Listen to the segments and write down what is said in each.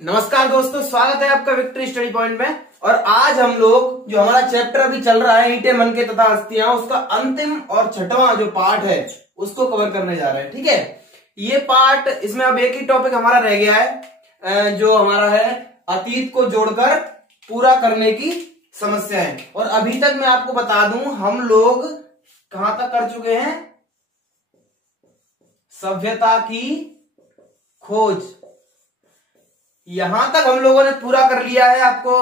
नमस्कार दोस्तों, स्वागत है आपका विक्ट्री स्टडी पॉइंट में। और आज हम लोग जो हमारा चैप्टर अभी चल रहा है ईंटें मनके तथा हस्तियां, उसका अंतिम और छठवां जो पार्ट है उसको कवर करने जा रहे हैं। ठीक है, ये पार्ट, इसमें अब एक ही टॉपिक हमारा रह गया है जो हमारा है अतीत को जोड़कर पूरा करने की समस्याएं। और अभी तक मैं आपको बता दूं, हम लोग कहां तक कर चुके हैं? सभ्यता की खोज, यहां तक हम लोगों ने पूरा कर लिया है। आपको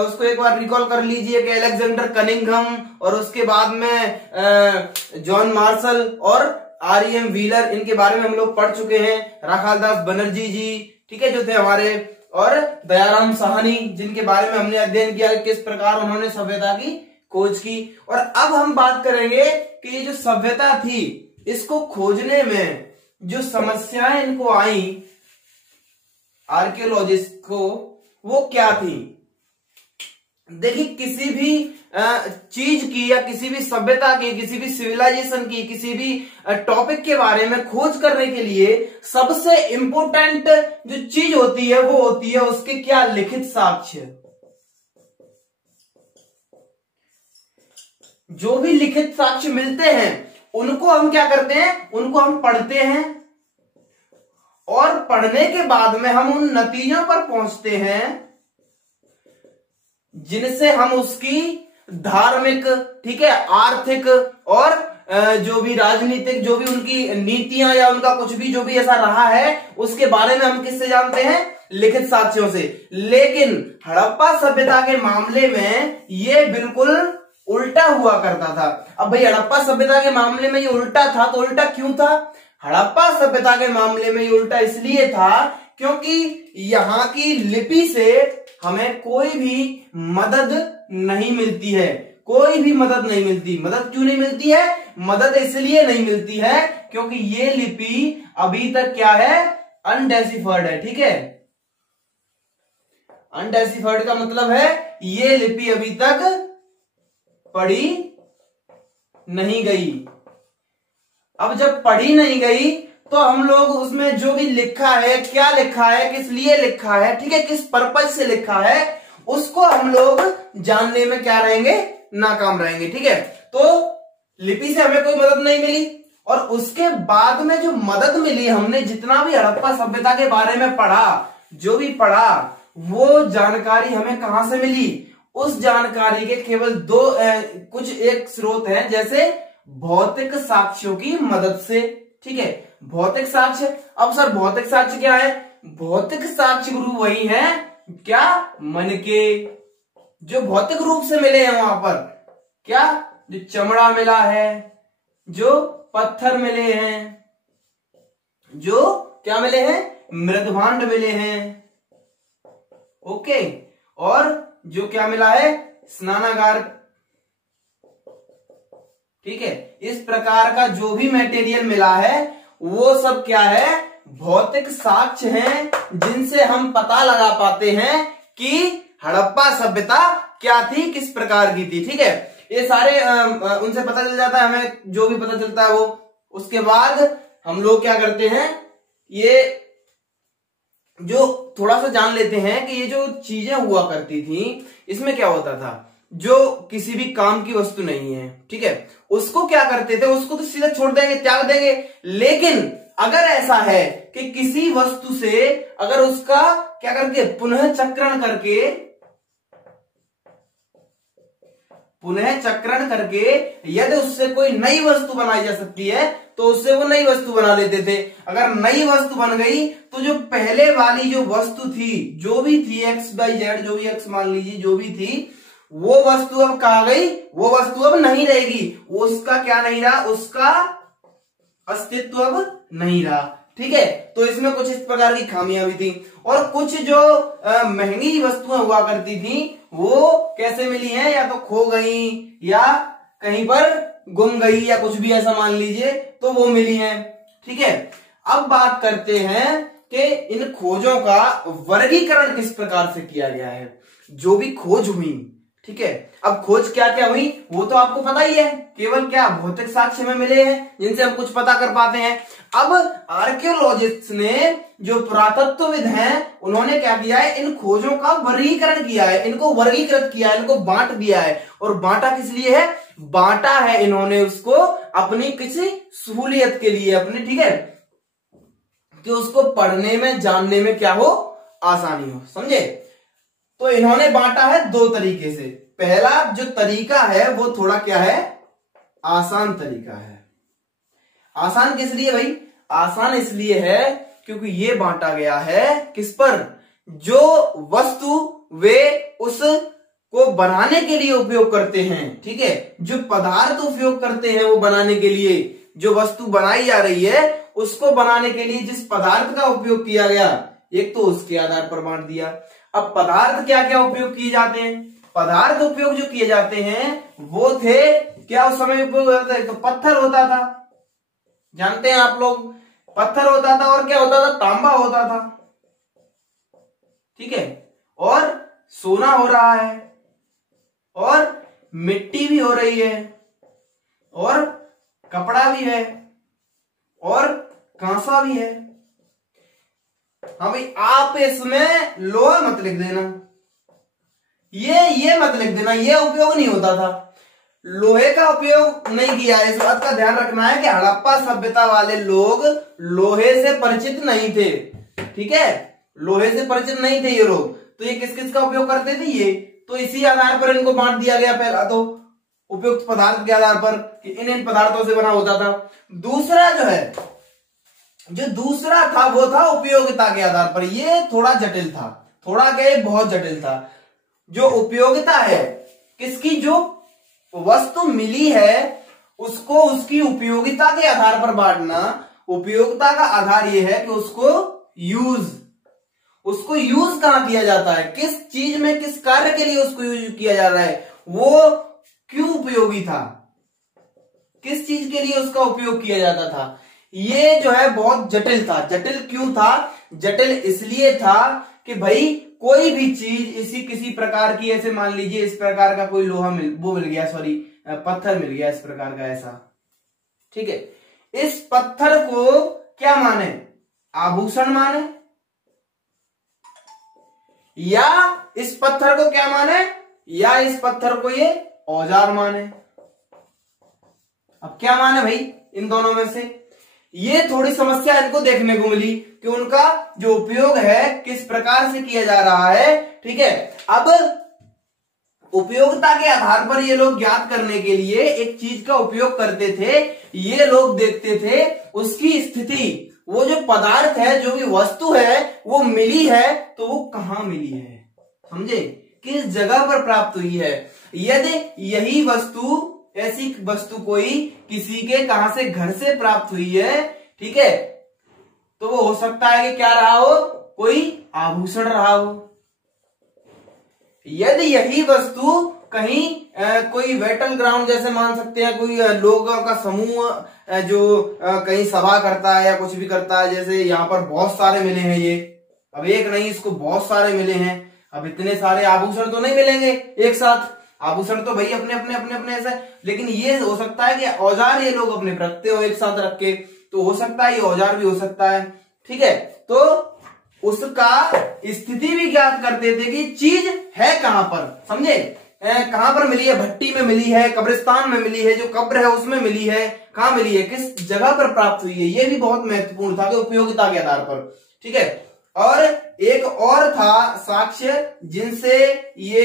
उसको एक बार रिकॉल कर लीजिए कि अलेक्जेंडर कनिंघम और उसके बाद में जॉन मार्शल और आर.एम. व्हीलर, इनके बारे में हम लोग पढ़ चुके हैं। राखालदास बनर्जी जी, ठीक है, जो थे हमारे, और दयाराम साहनी, जिनके बारे में हमने अध्ययन किया किस प्रकार उन्होंने सभ्यता की खोज की। और अब हम बात करेंगे कि ये जो सभ्यता थी, इसको खोजने में जो समस्याएं इनको आई आर्कियोलॉजिस्ट को, वो क्या थी। देखिए, किसी भी चीज की या किसी भी सभ्यता की, किसी भी सिविलाइजेशन की, किसी भी टॉपिक के बारे में खोज करने के लिए सबसे इंपॉर्टेंट जो चीज होती है वो होती है उसके क्या? लिखित साक्ष्य। जो भी लिखित साक्ष्य मिलते हैं उनको हम क्या करते हैं? उनको हम पढ़ते हैं, और पढ़ने के बाद में हम उन नतीजों पर पहुंचते हैं जिनसे हम उसकी धार्मिक, ठीक है, आर्थिक और जो भी राजनीतिक, जो भी उनकी नीतियां या उनका कुछ भी जो भी ऐसा रहा है, उसके बारे में हम किससे जानते हैं? लिखित साक्ष्यों से। लेकिन हड़प्पा सभ्यता के मामले में ये बिल्कुल उल्टा हुआ करता था। अब भाई, हड़प्पा सभ्यता के मामले में ये उल्टा था, तो उल्टा क्यों था? हड़प्पा सभ्यता के मामले में ये उल्टा इसलिए था क्योंकि यहां की लिपि से हमें कोई भी मदद नहीं मिलती है। कोई भी मदद नहीं मिलती। मदद क्यों नहीं मिलती है? मदद इसलिए नहीं मिलती है क्योंकि ये लिपि अभी तक क्या है? अनडेसिफर्ड है। ठीक है, अनडेसिफर्ड का मतलब है ये लिपि अभी तक पढ़ी नहीं गई। अब जब पढ़ी नहीं गई तो हम लोग उसमें जो भी लिखा है, क्या लिखा है, किस लिए लिखा है, ठीक है, किस पर्पज से लिखा है, उसको हम लोग जानने में क्या रहेंगे? नाकाम रहेंगे। ठीक है, तो लिपि से हमें कोई मदद नहीं मिली, और उसके बाद में जो मदद मिली, हमने जितना भी हड़प्पा सभ्यता के बारे में पढ़ा, जो भी पढ़ा, वो जानकारी हमें कहां से मिली? उस जानकारी के केवल दो कुछ एक स्रोत हैं, जैसे भौतिक साक्ष्यों की मदद से। ठीक है, भौतिक साक्ष्य। अब सर, भौतिक साक्ष्य क्या है? भौतिक साक्ष्य गुरु वही है क्या? मन के, जो भौतिक रूप से मिले हैं वहां पर, क्या? जो चमड़ा मिला है, जो पत्थर मिले हैं, जो क्या मिले हैं? मृदभांड मिले हैं। ओके, और जो क्या मिला है? स्नानागार। ठीक है, इस प्रकार का जो भी मटेरियल मिला है वो सब क्या है? भौतिक साक्ष्य हैं, जिनसे हम पता लगा पाते हैं कि हड़प्पा सभ्यता क्या थी, किस प्रकार की थी। ठीक है, ये सारे उनसे पता चल जाता है हमें, जो भी पता चलता है वो। उसके बाद हम लोग क्या करते हैं? ये जो थोड़ा सा जान लेते हैं कि ये जो चीजें हुआ करती थी, इसमें क्या होता था? जो किसी भी काम की वस्तु नहीं है, ठीक है, उसको क्या करते थे? उसको तो सीधा छोड़ देंगे, त्याग देंगे। लेकिन अगर ऐसा है कि किसी वस्तु से अगर उसका क्या करके पुनः चक्रण करके यदि उससे कोई नई वस्तु बनाई जा सकती है तो उससे वो नई वस्तु बना लेते थे। अगर नई वस्तु बन गई तो जो पहले वाली जो वस्तु थी, जो भी थी एक्स बाई जेड, जो भी एक्स मान लीजिए, जो भी थी, वो वस्तु अब कहाँ गई? वो वस्तु अब नहीं रहेगी। उसका क्या नहीं रहा? उसका अस्तित्व अब नहीं रहा। ठीक है, तो इसमें कुछ इस प्रकार की खामियां भी थी। और कुछ जो महंगी वस्तुएं हुआ करती थी वो कैसे मिली हैं? या तो खो गई, या कहीं पर गुम गई, या कुछ भी ऐसा मान लीजिए, तो वो मिली हैं। ठीक है, अब बात करते हैं कि इन खोजों का वर्गीकरण किस प्रकार से किया गया है। जो भी खोज हुई, ठीक है। अब खोज क्या क्या हुई वो तो आपको पता ही है, केवल क्या भौतिक साक्ष्य में मिले हैं जिनसे हम कुछ पता कर पाते हैं। अब आर्कियोलॉजिस्ट ने, जो पुरातत्वविद हैं, उन्होंने क्या किया है, इन खोजों का वर्गीकरण किया है, इनको वर्गीकृत किया है, इनको बांट दिया है। और बांटा किस लिए है? बांटा है इन्होंने उसको अपनी किसी सहूलियत के लिए अपने, ठीक है, कि उसको पढ़ने में जानने में क्या हो, आसानी हो, समझे। तो इन्होंने बांटा है दो तरीके से। पहला जो तरीका है वो थोड़ा क्या है, आसान तरीका है। आसान किस लिए भाई? आसान इसलिए है क्योंकि ये बांटा गया है किस पर, जो वस्तु वे उस को बनाने के लिए उपयोग करते हैं, ठीक है, जो पदार्थ उपयोग करते हैं वो बनाने के लिए, जो वस्तु बनाई जा रही है उसको बनाने के लिए जिस पदार्थ का उपयोग किया गया, एक तो उसके आधार पर बांट दिया। अब पदार्थ क्या क्या उपयोग किए जाते हैं? पदार्थ उपयोग जो किए जाते हैं वो थे क्या, उस समय उपयोग होता था, तो पत्थर होता था, जानते हैं आप लोग, पत्थर होता था, और क्या होता था, तांबा होता था, ठीक है, और सोना हो रहा है, और मिट्टी भी हो रही है, और कपड़ा भी है, और कांसा भी है। हाँ भाई, आप इसमें लोहा मत लिख देना, ये मत लिख देना, ये उपयोग नहीं होता था, लोहे का उपयोग नहीं किया। इस बात का ध्यान रखना है कि हड़प्पा सभ्यता वाले लोग लोहे से परिचित नहीं थे, ठीक है, लोहे से परिचित नहीं थे ये लोग। तो ये किस किस का उपयोग करते थे, ये तो इसी आधार पर इनको बांट दिया गया। पहला तो उपयुक्त पदार्थ के आधार पर कि इन पदार्थों से बना होता था। दूसरा जो है, जो दूसरा था वो था उपयोगिता के आधार पर। ये थोड़ा जटिल था, थोड़ा क्या, बहुत जटिल था। जो उपयोगिता है, किसकी, जो वस्तु मिली है उसको उसकी उपयोगिता के आधार पर बांटना। उपयोगिता का आधार यह है कि उसको यूज कहां किया जाता है, किस चीज में, किस कार्य के लिए उसको यूज किया जा रहा है, वो क्यों उपयोगी था, किस चीज के लिए उसका उपयोग किया जाता था। ये जो है बहुत जटिल था। जटिल क्यों था? जटिल इसलिए था कि भाई कोई भी चीज इसी किसी प्रकार की, ऐसे मान लीजिए इस प्रकार का कोई लोहा मिल गया, सॉरी पत्थर मिल गया इस प्रकार का, ऐसा, ठीक है, इस पत्थर को क्या माने, आभूषण माने, या इस पत्थर को क्या माने, या इस पत्थर को ये औजार माने। अब क्या माने भाई इन दोनों में से? ये थोड़ी समस्या इनको देखने को मिली कि उनका जो उपयोग है किस प्रकार से किया जा रहा है, ठीक है। अब उपयोगिता के आधार पर ये लोग ज्ञात करने के लिए एक चीज का उपयोग करते थे। ये लोग देखते थे उसकी स्थिति, वो जो पदार्थ है, जो भी वस्तु है वो मिली है तो वो कहां मिली है, समझे, किस जगह पर प्राप्त हुई है। यदि यही वस्तु, ऐसी वस्तु कोई किसी के कहां से, घर से प्राप्त हुई है, ठीक है, तो वो हो सकता है कि क्या रहा हो, कोई आभूषण रहा हो। यदि यही वस्तु कहीं कोई बैटल ग्राउंड जैसे मान सकते हैं, कोई लोगों का समूह जो कहीं सभा करता है या कुछ भी करता है, जैसे यहाँ पर बहुत सारे मिले हैं ये, अब एक नहीं इसको बहुत सारे मिले हैं। अब इतने सारे आभूषण तो नहीं मिलेंगे एक साथ, आभूषण तो भाई अपने अपने अपने अपने ऐसे, लेकिन ये हो सकता है कि औजार ये लोग अपने रखते हो एक साथ रख के, तो हो सकता है ये औजार भी हो सकता है, ठीक है। तो उसका स्थिति भी ज्ञात करते थे कि चीज है कहां पर, समझे, कहां पर मिली है, भट्टी में मिली है, कब्रिस्तान में मिली है, जो कब्र है उसमें मिली है, कहां मिली है, किस जगह पर प्राप्त हुई है। ये भी बहुत महत्वपूर्ण था कि उपयोगिता के आधार पर, ठीक है। और एक और था साक्ष्य जिनसे ये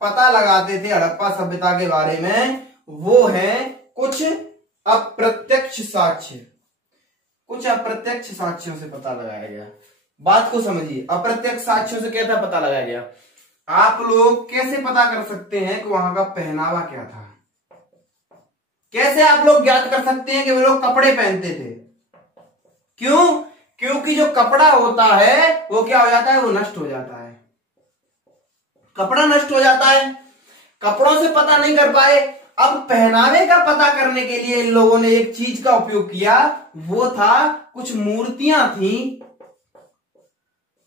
पता लगाते थे हड़प्पा सभ्यता के बारे में, वो है कुछ अप्रत्यक्ष साक्ष्य। कुछ अप्रत्यक्ष साक्ष्यों से पता लगाया गया। बात को समझिए, अप्रत्यक्ष साक्ष्यों से क्या था पता लगाया गया। आप लोग कैसे पता कर सकते हैं कि वहां का पहनावा क्या था, कैसे आप लोग ज्ञात कर सकते हैं कि वे लोग कपड़े पहनते थे? क्यों? क्योंकि जो कपड़ा होता है वो क्या हो जाता है, वो नष्ट हो जाता है, कपड़ा नष्ट हो जाता है, कपड़ों से पता नहीं कर पाए। अब पहनावे का पता करने के लिए इन लोगों ने एक चीज का उपयोग किया, वो था कुछ मूर्तियां थी,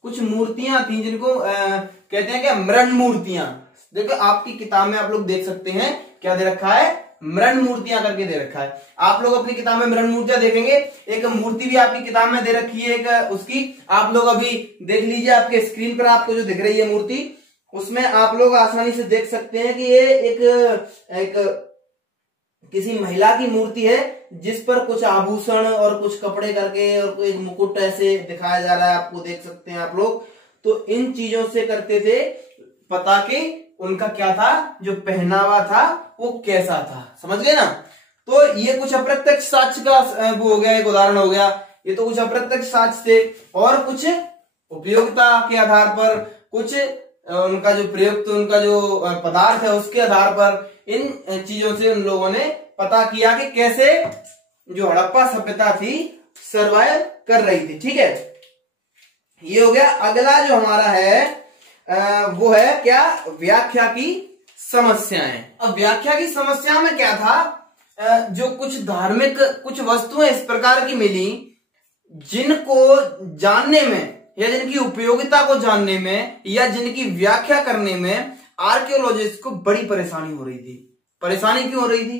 कुछ मूर्तियां थी जिनको कहते हैं क्या, मृण मूर्तियां, देखो आपकी किताब में आप लोग देख सकते हैं क्या दे रखा है, मृण मूर्तियां करके दे रखा है। आप लोग अपनी किताब में मृण मूर्तियां देखेंगे, एक मूर्ति भी आपकी किताब में दे रखी है एक उसकी, आप लोग अभी देख लीजिए आपके स्क्रीन पर आपको जो दिख रही है मूर्ति, उसमें आप लोग आसानी से देख सकते हैं कि ये एक किसी महिला की मूर्ति है जिस पर कुछ आभूषण और कुछ कपड़े करके और एक मुकुट ऐसे दिखाया जा रहा है, आपको देख सकते हैं आप लोग। तो इन चीजों से करते थे पता कि उनका क्या था, जो पहनावा था वो कैसा था, समझ गए ना। तो ये कुछ अप्रत्यक्ष साक्ष्य का वो हो गया, एक उदाहरण हो गया। ये तो कुछ अप्रत्यक्ष साक्ष्य थे, और कुछ उपयोगिता के आधार पर, कुछ उनका जो प्रयुक्त उनका जो पदार्थ है उसके आधार पर, इन चीजों से उन लोगों ने पता किया कि कैसे जो हड़प्पा सभ्यता थी सर्वाइव कर रही थी। ठीक है, ये हो गया। अगला जो हमारा है वो है क्या, व्याख्या की समस्याएं। अब व्याख्या की समस्या में क्या था, जो कुछ धार्मिक कुछ वस्तुएं इस प्रकार की मिली जिनको जानने में या जिनकी उपयोगिता को जानने में या जिनकी व्याख्या करने में आर्कियोलॉजिस्ट को बड़ी परेशानी हो रही थी। परेशानी क्यों हो रही थी?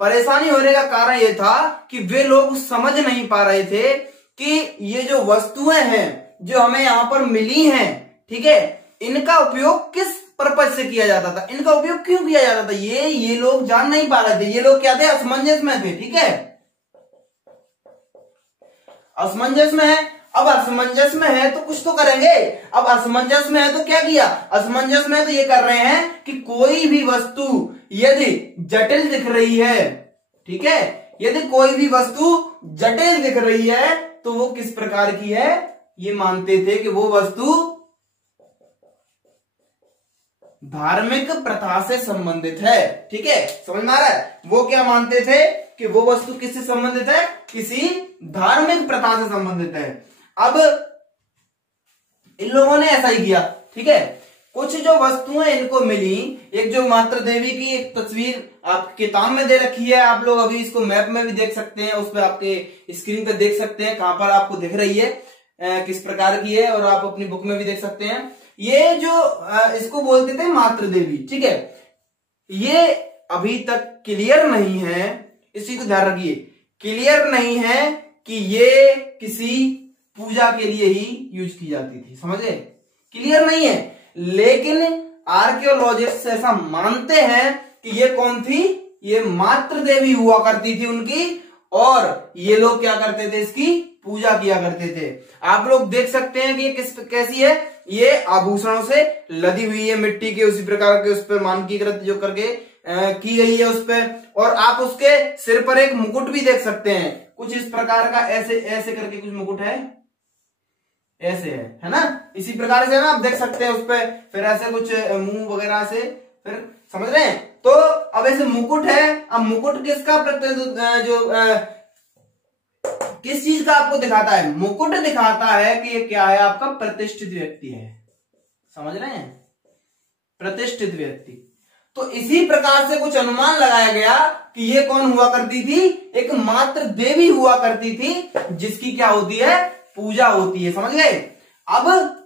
परेशानी होने का कारण यह था कि वे लोग समझ नहीं पा रहे थे कि ये जो वस्तुएं हैं जो हमें यहां पर मिली हैं, ठीक है, इनका उपयोग किस पर्पज से किया जाता था, इनका उपयोग क्यों किया जाता था, ये लोग जान नहीं पा रहे थे। ये लोग क्या थे, असमंजस में थे। ठीक है, असमंजस में है। अब असमंजस में है तो कुछ तो करेंगे। अब असमंजस में है तो क्या किया, असमंजस में है तो ये कर रहे हैं कि कोई भी वस्तु यदि जटिल दिख रही है, ठीक है, यदि कोई भी वस्तु जटिल दिख रही है तो वो किस प्रकार की है, ये मानते थे कि वो वस्तु धार्मिक प्रथा से संबंधित है। ठीक है, समझ में आ रहा है? वो क्या मानते थे कि वो वस्तु किससे संबंधित है, किसी धार्मिक प्रथा से संबंधित है। अब इन लोगों ने ऐसा ही किया। ठीक है, कुछ जो वस्तुएं इनको मिली, एक जो मातृ देवी की एक तस्वीर आपकी किताब में दे रखी है, आप लोग अभी इसको मैप में भी देख सकते हैं, उस पर आपके स्क्रीन पे देख सकते हैं कहां पर आपको दिख रही है, किस प्रकार की है, और आप अपनी बुक में भी देख सकते हैं। ये जो इसको बोलते थे मातृ देवी, ठीक है, ये अभी तक क्लियर नहीं है, इस चीज को ध्यान रखिए, क्लियर नहीं है कि ये किसी पूजा के लिए ही यूज की जाती थी, समझ गए? क्लियर नहीं है, लेकिन आर्कियोलॉजिस्ट ऐसा मानते हैं कि ये कौन थी, ये मातृ देवी हुआ करती थी उनकी, और ये लोग क्या करते थे, इसकी पूजा किया करते थे। आप लोग देख सकते हैं कि ये कैसी है, ये आभूषणों से लदी हुई है, मिट्टी के उसी प्रकार के उस पर मानकीकृत जो करके की गई है उस पर, और आप उसके सिर पर एक मुकुट भी देख सकते हैं, कुछ इस प्रकार का, ऐसे ऐसे करके कुछ मुकुट है, ऐसे है ना, इसी प्रकार से ना आप देख सकते हैं उस पर, फिर ऐसे कुछ मुंह वगैरह से, फिर समझ रहे हैं? तो अब ऐसे मुकुट है। अब मुकुट किसका किस चीज का आपको दिखाता है? मुकुट दिखाता है कि ये क्या है, आपका प्रतिष्ठित व्यक्ति है, समझ रहे हैं? प्रतिष्ठित व्यक्ति। तो इसी प्रकार से कुछ अनुमान लगाया गया कि ये कौन हुआ करती थी, एक मातृ देवी हुआ करती थी, जिसकी क्या होती है, पूजा होती है, समझ गए? अब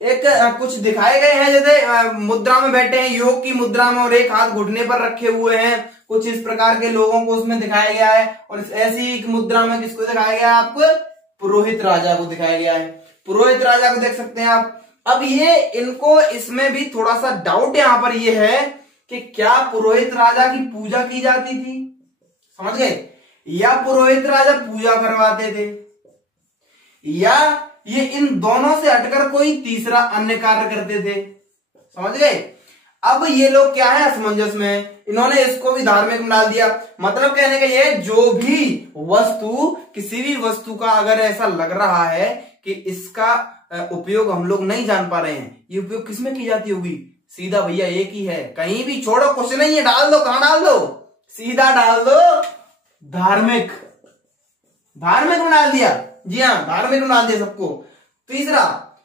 एक कुछ दिखाए गए हैं, जैसे मुद्रा में बैठे हैं, योग की मुद्रा में, और एक हाथ घुटने पर रखे हुए हैं, कुछ इस प्रकार के लोगों को उसमें दिखाया गया है। और ऐसी एक मुद्रा में किसको दिखाया गया है, आपको पुरोहित राजा को दिखाया गया है, पुरोहित राजा को देख सकते हैं आप। अब ये इनको इसमें भी थोड़ा सा डाउट यहां पर ये है कि क्या पुरोहित राजा की पूजा की जाती थी, समझ गए, या पुरोहित राजा पूजा करवाते थे, या ये इन दोनों से हटकर कोई तीसरा अन्य कार्य करते थे, समझ गए? अब ये लोग क्या है, असमंजस में, इन्होंने इसको भी धार्मिक में डाल दिया। मतलब कहने का ये, जो भी वस्तु, किसी भी वस्तु का अगर ऐसा लग रहा है कि इसका उपयोग हम लोग नहीं जान पा रहे हैं, ये उपयोग किसमें की जाती होगी, सीधा भैया एक ही है, कहीं भी छोड़ो, कुछ नहीं है, डाल दो, कहां डाल दो, सीधा डाल दो धार्मिक, धार्मिक में डाल दिया। जी हाँ, धार्मिक में डाल दिया सबको। तीसरा,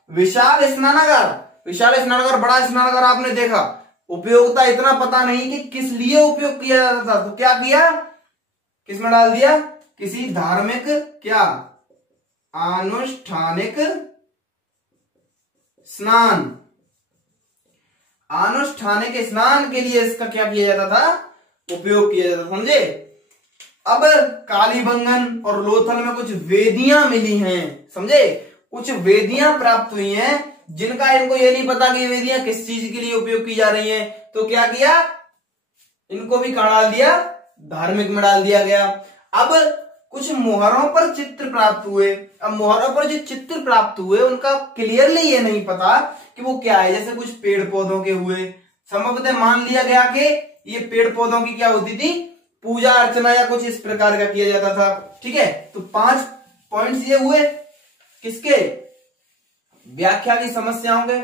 विशाल स्नानागार, विशाल स्नानागार, बड़ा स्नानागार आपने देखा, उपयोगिता इतना पता नहीं कि किस लिए उपयोग किया जाता था, तो क्या किया, किसमें डाल दिया, किसी धार्मिक क्या अनुष्ठानिक स्नान। अनुष्ठानिक स्नान के लिए इसका क्या किया जाता था, उपयोग किया जाता था, समझे। अब कालीबंगन और लोथल में कुछ वेदियां मिली हैं, समझे, कुछ वेदियां प्राप्त हुई हैं जिनका इनको ये नहीं पता कि वेदियां किस चीज के लिए उपयोग की जा रही हैं, तो क्या किया, इनको भी कहां डाल दिया, धार्मिक में डाल दिया गया। अब कुछ मोहरों पर चित्र प्राप्त हुए। अब मोहरों पर जो चित्र प्राप्त हुए उनका क्लियरली ये नहीं पता कि वो क्या है, जैसे कुछ पेड़ पौधों के हुए, संभवतः मान लिया गया कि ये पेड़ पौधों की क्या होती थी, पूजा अर्चना या कुछ इस प्रकार का किया जाता था, ठीक है। तो 5 पॉइंट्स ये हुए किसके, व्याख्या की समस्याओं के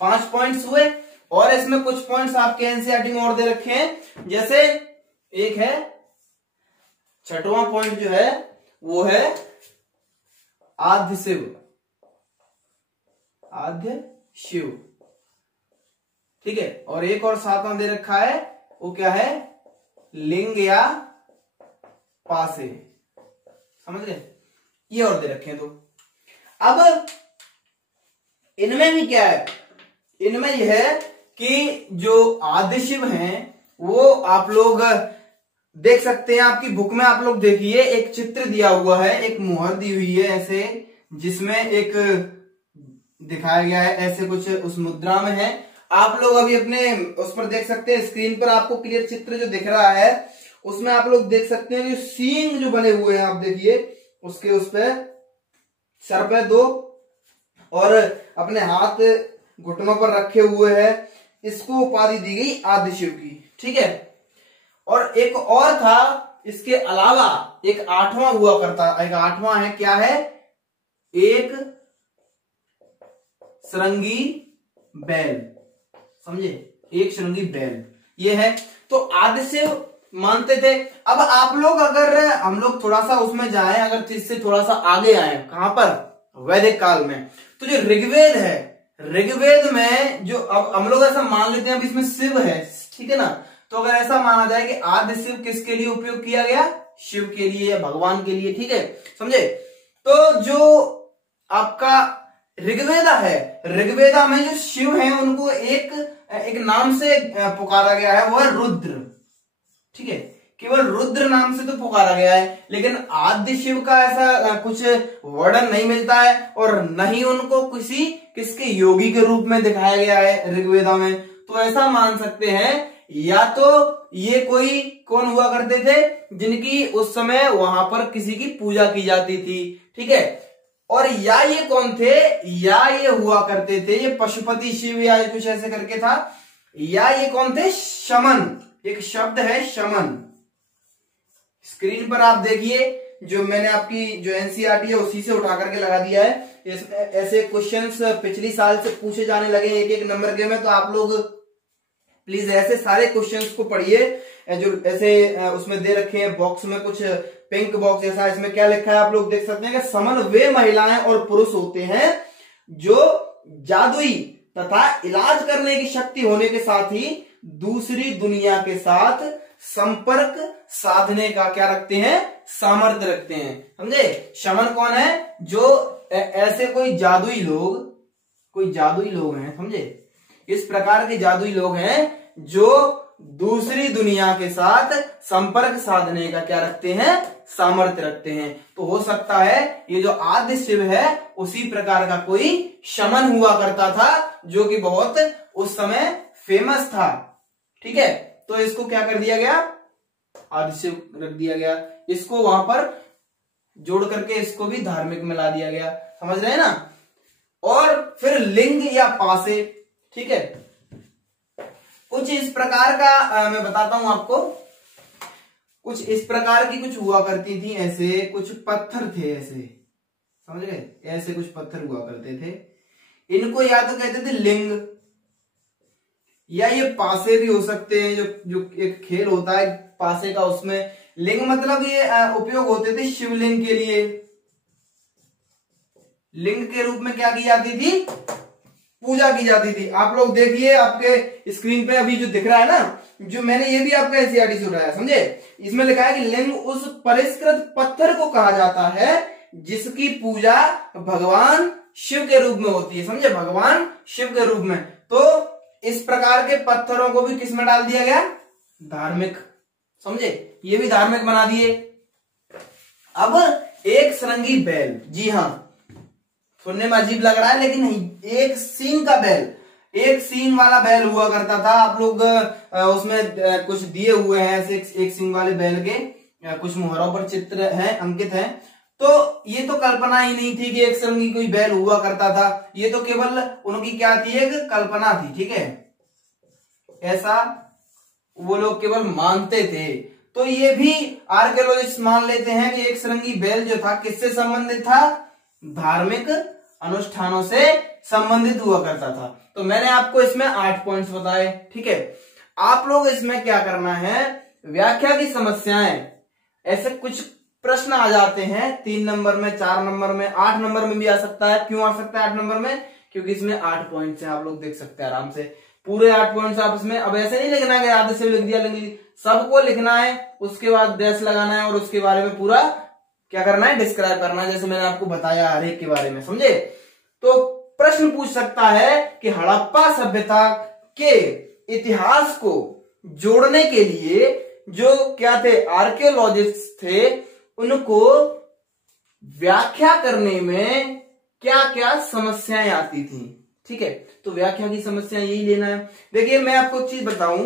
5 पॉइंट्स हुए। और इसमें कुछ पॉइंट्स आपके एनसीईआरटी में और दे रखे हैं, जैसे एक है 6वां पॉइंट जो है वो है आद्य शिव, आद्य शिव, ठीक है। और एक और 7वां दे रखा है वो क्या है, लिंग या पासे, समझ गए, ये और दे रखे हैं। तो अब इनमें भी क्या है, इनमें यह है कि जो आद्य शिव हैं वो आप लोग देख सकते हैं, आपकी बुक में आप लोग देखिए एक चित्र दिया हुआ है, एक मुहर दी हुई है ऐसे, जिसमें एक दिखाया गया है ऐसे कुछ उस मुद्रा में है। आप लोग अभी अपने उस पर देख सकते हैं, स्क्रीन पर आपको क्लियर चित्र जो दिख रहा है उसमें आप लोग देख सकते हैं कि सींग जो बने हुए हैं, आप देखिए उसके उस पे सर पे 2 और अपने हाथ घुटनों पर रखे हुए हैं, इसको उपाधि दी गई आद्य शिव की, ठीक है। और एक और था इसके अलावा, एक 8वां हुआ करता, एक 8वां है, क्या है, एक श्रृंगी बैल, समझे, एक श्रृंगी बैल ये है। तो आद्य शिव मानते थे। अब आप लोग अगर हम लोग थोड़ा सा उसमें जाएं, अगर इससे थोड़ा सा आगे आए, कहां पर, वैदिक काल में, तो जो ऋग्वेद है, ऋग्वेद में जो, अब हम लोग ऐसा मान लेते हैं अब इसमें शिव है, ठीक है ना, तो अगर ऐसा माना जाए कि आद्य शिव किसके लिए उपयोग किया गया, शिव के लिए या भगवान के लिए, ठीक है, समझे। तो जो आपका ऋग्वेदा है, ऋग्वेदा में जो शिव हैं उनको एक नाम से पुकारा गया है, वो है रुद्र, ठीक है, केवल रुद्र नाम से तो पुकारा गया है, लेकिन आद्य शिव का ऐसा कुछ वर्णन नहीं मिलता है, और न ही उनको किसके योगी के रूप में दिखाया गया है ऋग्वेदा में। तो ऐसा मान सकते हैं या तो ये कोई कौन हुआ करते थे जिनकी उस समय वहां पर किसी की पूजा की जाती थी, ठीक है, और या ये कौन थे, या ये हुआ करते थे, ये पशुपति शिव या कुछ ऐसे करके था, या ये कौन थे, शमन, एक शब्द है शमन, स्क्रीन पर आप देखिए, जो मैंने आपकी जो एनसीईआरटी है उसी से उठा करके लगा दिया है। ऐसे क्वेश्चंस पिछली साल से पूछे जाने लगे एक नंबर के में, तो आप लोग प्लीज ऐसे सारे क्वेश्चंस को पढ़िए, जो ऐसे उसमें दे रखे हैं बॉक्स में, कुछ पिंक बॉक्स जैसा, इसमें क्या लिखा है आप लोग देख सकते हैं कि समन वे महिलाएं और पुरुष होते हैं जो जादुई तथा इलाज करने की शक्ति होने के साथ ही दूसरी दुनिया के साथ संपर्क साधने का क्या रखते हैं, सामर्थ्य रखते हैं, समझे। शमन कौन है, जो ऐसे कोई जादुई लोग हैं, समझे, इस प्रकार के जादुई लोग हैं जो दूसरी दुनिया के साथ संपर्क साधने का क्या रखते हैं, सामर्थ्य रखते हैं। तो हो सकता है ये जो आद्य शिव है उसी प्रकार का कोई शमन हुआ करता था जो कि बहुत उस समय फेमस था, ठीक है। तो इसको क्या कर दिया गया, आद्य शिव रख दिया गया, इसको वहां पर जोड़ करके इसको भी धार्मिक में ला दिया गया, समझ रहे हैं ना। और फिर लिंग या पासे, ठीक है, कुछ इस प्रकार का मैं बताता हूं आपको, कुछ इस प्रकार की कुछ हुआ करती थी, ऐसे कुछ पत्थर थे, ऐसे समझ गए, ऐसे कुछ पत्थर हुआ करते थे, इनको या तो कहते थे लिंग, या ये पासे भी हो सकते हैं, जो एक खेल होता है पासे का, उसमें लिंग मतलब ये उपयोग होते थे शिवलिंग के लिए, लिंग के रूप में क्या की जाती थी, पूजा की जाती थी। आप लोग देखिए आपके स्क्रीन पे अभी जो दिख रहा है ना, जो मैंने ये भी आपका एनसीईआरटी से उठाया, समझे, इसमें लिखा है कि लिंग उस परिष्कृत पत्थर को कहा जाता है जिसकी पूजा भगवान शिव के रूप में होती है, समझे, भगवान शिव के रूप में। तो इस प्रकार के पत्थरों को भी किस में डाल दिया गया, धार्मिक, समझे, ये भी धार्मिक बना दिए। अब एक सरंगी बैल, जी हां, सुनने में अजीब लग रहा है लेकिन नहीं, एक सींग का बैल, एक सींग वाला बैल हुआ करता था। आप लोग उसमें कुछ दिए हुए हैं ऐसे एक सींग वाले बैल के कुछ मुहरों पर चित्र हैं, अंकित हैं। तो ये तो कल्पना ही नहीं थी कि एक सरंगी कोई बैल हुआ करता था, ये तो केवल उनकी क्या थी, एक कल्पना थी, ठीक है, ऐसा वो लोग केवल मानते थे। तो ये भी आर्कियोलॉजिस्ट मान लेते हैं कि एक सरंगी बैल जो था किससे संबंधित था, धार्मिक अनुष्ठानों से संबंधित हुआ करता था। तो मैंने आपको इसमें 8 पॉइंट्स बताए, ठीक है। आप लोग इसमें क्या करना है, व्याख्या की समस्याएं, ऐसे कुछ प्रश्न आ जाते हैं 3 नंबर में, 4 नंबर में, 8 नंबर में भी आ सकता है। क्यों आ सकता है 8 नंबर में, क्योंकि इसमें 8 पॉइंट्स हैं, आप लोग देख सकते हैं आराम से पूरे 8 पॉइंट्स आप इसमें। अब ऐसे नहीं लिखना है आधे से लिख दिया, सबको लिखना है, उसके बाद डैश लगाना है और उसके बारे में पूरा क्या करना है, डिस्क्राइब करना है, जैसे मैंने आपको बताया हर एक के बारे में, समझे। तो प्रश्न पूछ सकता है कि हड़प्पा सभ्यता के इतिहास को जोड़ने के लिए जो क्या थे, आर्कियोलॉजिस्ट थे, उनको व्याख्या करने में क्या क्या समस्याएं आती थी, ठीक है। तो व्याख्या की समस्या यही लेना है। देखिए मैं आपको एक चीज बताऊं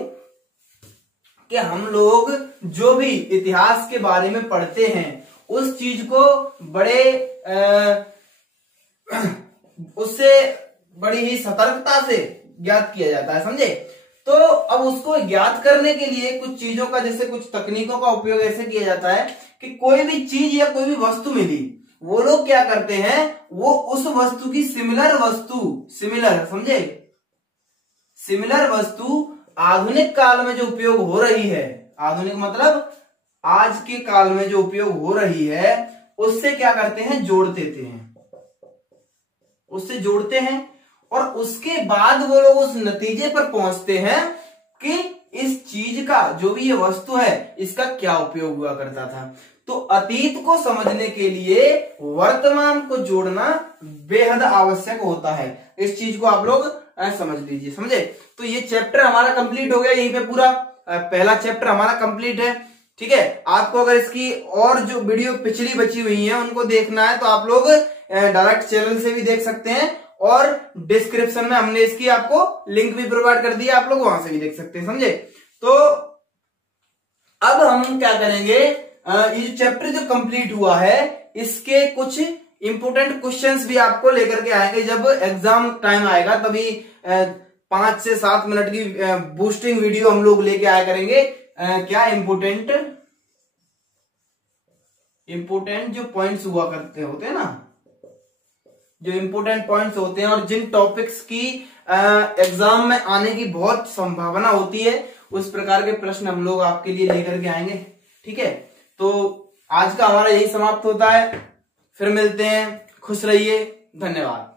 कि हम लोग जो भी इतिहास के बारे में पढ़ते हैं उस चीज को बड़े उससे बड़ी ही सतर्कता से ज्ञात किया जाता है, समझे। तो अब उसको ज्ञात करने के लिए कुछ चीजों का, जैसे कुछ तकनीकों का उपयोग ऐसे किया जाता है कि कोई भी चीज या कोई भी वस्तु मिली, वो लोग क्या करते हैं, वो उस वस्तु की सिमिलर वस्तु, सिमिलर, समझे, सिमिलर वस्तु आधुनिक काल में जो उपयोग हो रही है, आधुनिक मतलब आज के काल में जो उपयोग हो रही है, उससे क्या करते हैं, जोड़ देते हैं, उससे जोड़ते हैं और उसके बाद वो लोग उस नतीजे पर पहुंचते हैं कि इस चीज का, जो भी ये वस्तु है, इसका क्या उपयोग हुआ करता था। तो अतीत को समझने के लिए वर्तमान को जोड़ना बेहद आवश्यक होता है। इस चीज को आप लोग समझ लीजिए, समझे। तो ये चैप्टर हमारा कंप्लीट हो गया, यहीं पे पूरा पहला चैप्टर हमारा कंप्लीट है, ठीक है। आपको अगर इसकी और जो वीडियो पिछली बची हुई है उनको देखना है तो आप लोग डायरेक्ट चैनल से भी देख सकते हैं और डिस्क्रिप्शन में हमने इसकी आपको लिंक भी प्रोवाइड कर दिया, आप लोग वहां से भी देख सकते हैं, समझे। तो अब हम क्या करेंगे, ये चैप्टर जो कंप्लीट हुआ है इसके कुछ इंपोर्टेंट क्वेश्चंस भी आपको लेकर के आएंगे। जब एग्जाम टाइम आएगा तभी 5 से 7 मिनट की बूस्टिंग वीडियो हम लोग लेके आया करेंगे। क्या इंपोर्टेंट जो पॉइंट्स हुआ करते होते हैं ना, जो इंपोर्टेंट पॉइंट्स होते हैं और जिन टॉपिक्स की एग्जाम में आने की बहुत संभावना होती है, उस प्रकार के प्रश्न हम लोग आपके लिए लेकर के आएंगे, ठीक है। तो आज का हमारा यही समाप्त होता है, फिर मिलते हैं, खुश रहिए, धन्यवाद।